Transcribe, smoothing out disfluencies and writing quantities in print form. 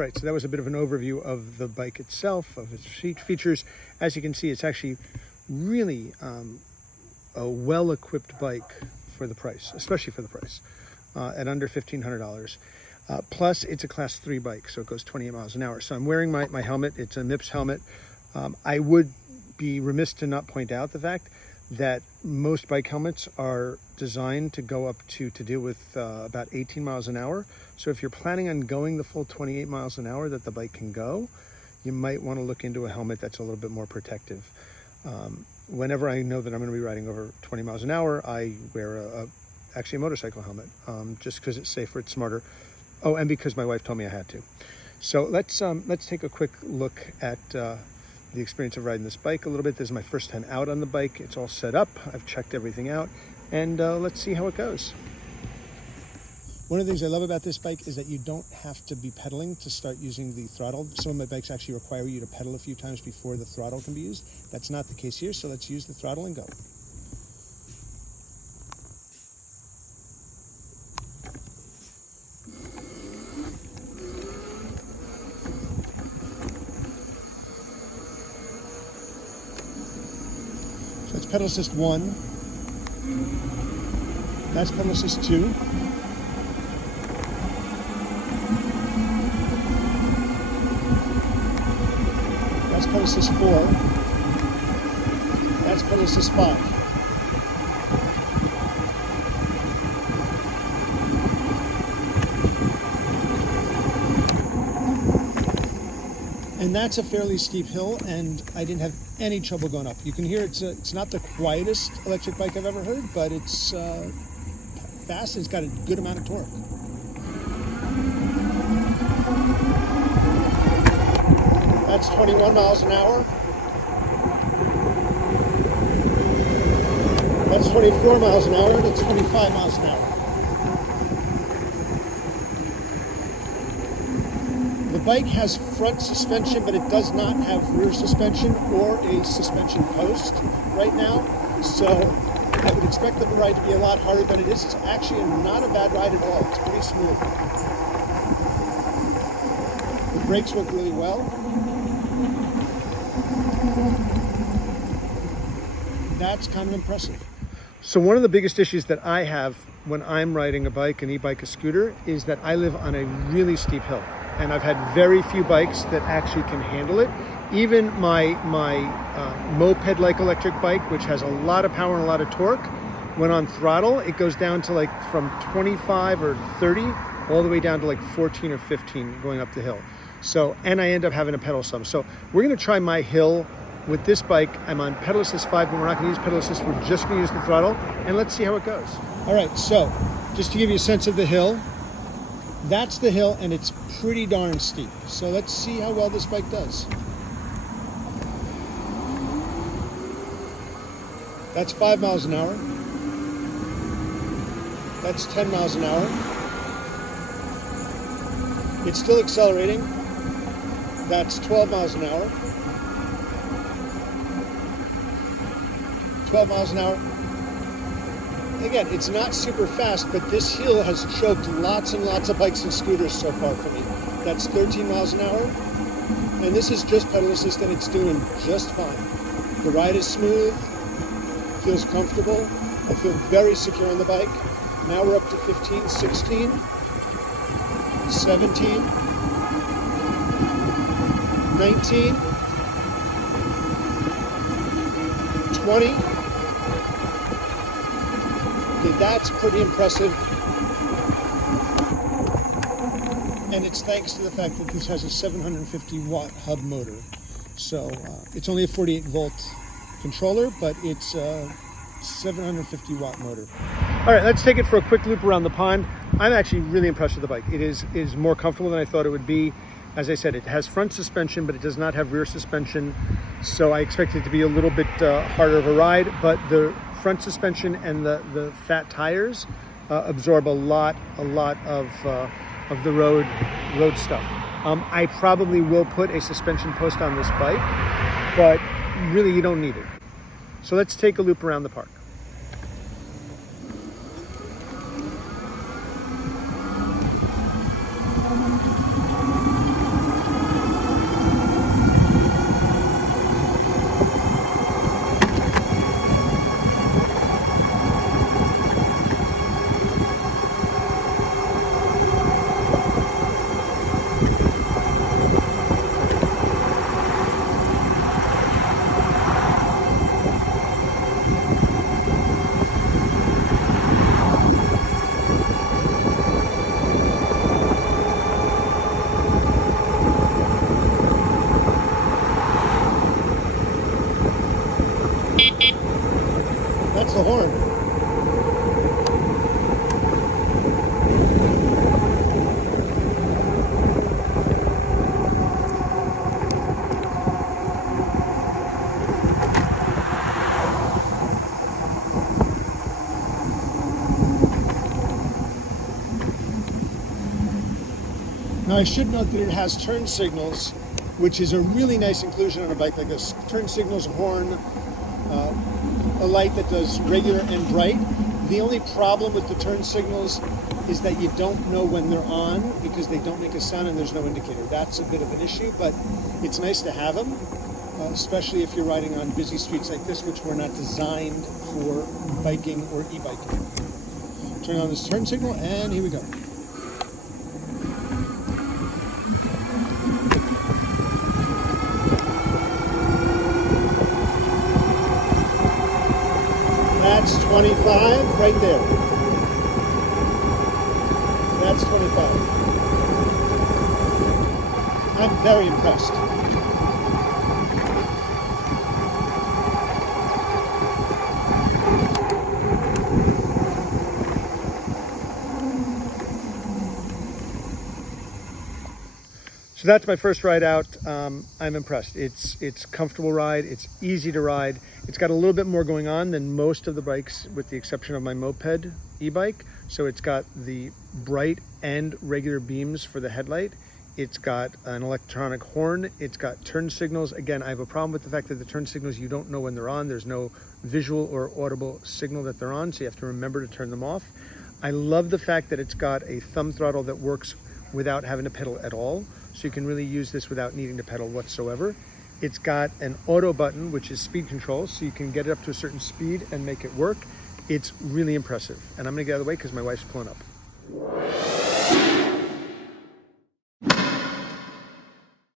All right, so that was a bit of an overview of the bike itself, of its features. As you can see, it's actually really a well-equipped bike for the price, especially for the price, at under $1,500. Plus, it's a class 3 bike, so it goes 28 miles an hour. So I'm wearing my helmet. It's a MIPS helmet. I would be remiss to not point out the fact that most bike helmets are designed to go up to deal with about 18 miles an hour. So if you're planning on going the full 28 miles an hour that the bike can go, you might want to look into a helmet that's a little bit more protective. Whenever I know that I'm going to be riding over 20 miles an hour, I wear actually a motorcycle helmet, just because it's safer, it's smarter. Oh, and because my wife told me I had to. So let's take a quick look at the experience of riding this bike a little bit. This is my first time out on the bike. It's all set up. I've checked everything out, and let's see how it goes. One of the things I love about this bike is that you don't have to be pedaling to start using the throttle. Some of my bikes actually require you to pedal a few times before the throttle can be used. That's not the case here, so let's use the throttle and go. So that's pedal assist 1. That's pedal assist 2. That's pedal assist 4. That's pedal assist 5. And that's a fairly steep hill, and I didn't have any trouble going up. You can hear it's not the quietest electric bike I've ever heard, but it's fast and it's got a good amount of torque. That's 21 miles an hour. That's 24 miles an hour. That's 25 miles an hour. The bike has front suspension, but it does not have rear suspension or a suspension post right now. So I would expect the ride to be a lot harder than it is. It's actually not a bad ride at all. It's pretty smooth. The brakes work really well. That's kind of impressive. So one of the biggest issues that I have when I'm riding a bike, an e-bike, a scooter, is that I live on a really steep hill. And I've had very few bikes that actually can handle it. Even my moped-like electric bike, which has a lot of power and a lot of torque, when on throttle, it goes down to like from 25 or 30 all the way down to like 14 or 15 going up the hill. So, and I end up having a pedal some. So we're gonna try my hill with this bike. I'm on pedal assist 5, but we're not gonna use pedal assist. We're just gonna use the throttle, and let's see how it goes. All right, so just to give you a sense of the hill, that's the hill, and it's pretty darn steep. So let's see how well this bike does. That's 5 miles an hour. That's 10 miles an hour. It's still accelerating. That's 12 miles an hour. 12 miles an hour. Again, it's not super fast, but this hill has choked lots and lots of bikes and scooters so far for me. That's 13 miles an hour. And this is just pedal assist, and it's doing just fine. The ride is smooth, feels comfortable. I feel very secure on the bike. Now we're up to 15, 16, 17, 19, 20. Okay, that's pretty impressive. And it's thanks to the fact that this has a 750 watt hub motor. So it's only a 48 volt controller, but it's a 750 watt motor. All right, let's take it for a quick loop around the pond. I'm actually really impressed with the bike. It is more comfortable than I thought it would be. As I said, it has front suspension, but it does not have rear suspension. So I expect it to be a little bit harder of a ride, but the front suspension and the fat tires absorb a lot of the road stuff. I probably will put a suspension post on this bike, but really you don't need it. So let's take a loop around the park. That's the horn. Now I should note that it has turn signals, which is a really nice inclusion on a bike like this. Turn signals, a horn, a light that does regular and bright. The only problem with the turn signals is that you don't know when they're on because they don't make a sound and there's no indicator. That's a bit of an issue, but it's nice to have them, especially if you're riding on busy streets like this, which were not designed for biking or e-biking. Turn on this turn signal, and here we go. That's 25 right there. That's 25. I'm very impressed. So that's my first ride out. I'm impressed. It's comfortable ride. It's easy to ride. It's got a little bit more going on than most of the bikes, with the exception of my moped e-bike. So it's got the bright and regular beams for the headlight. It's got an electronic horn. It's got turn signals. Again, I have a problem with the fact that the turn signals, you don't know when they're on. There's no visual or audible signal that they're on, so you have to remember to turn them off. I love the fact that it's got a thumb throttle that works without having to pedal at all. So you can really use this without needing to pedal whatsoever. It's got an auto button, which is speed control, so you can get it up to a certain speed and make it work. It's really impressive. And I'm gonna get out of the way because my wife's pulling up.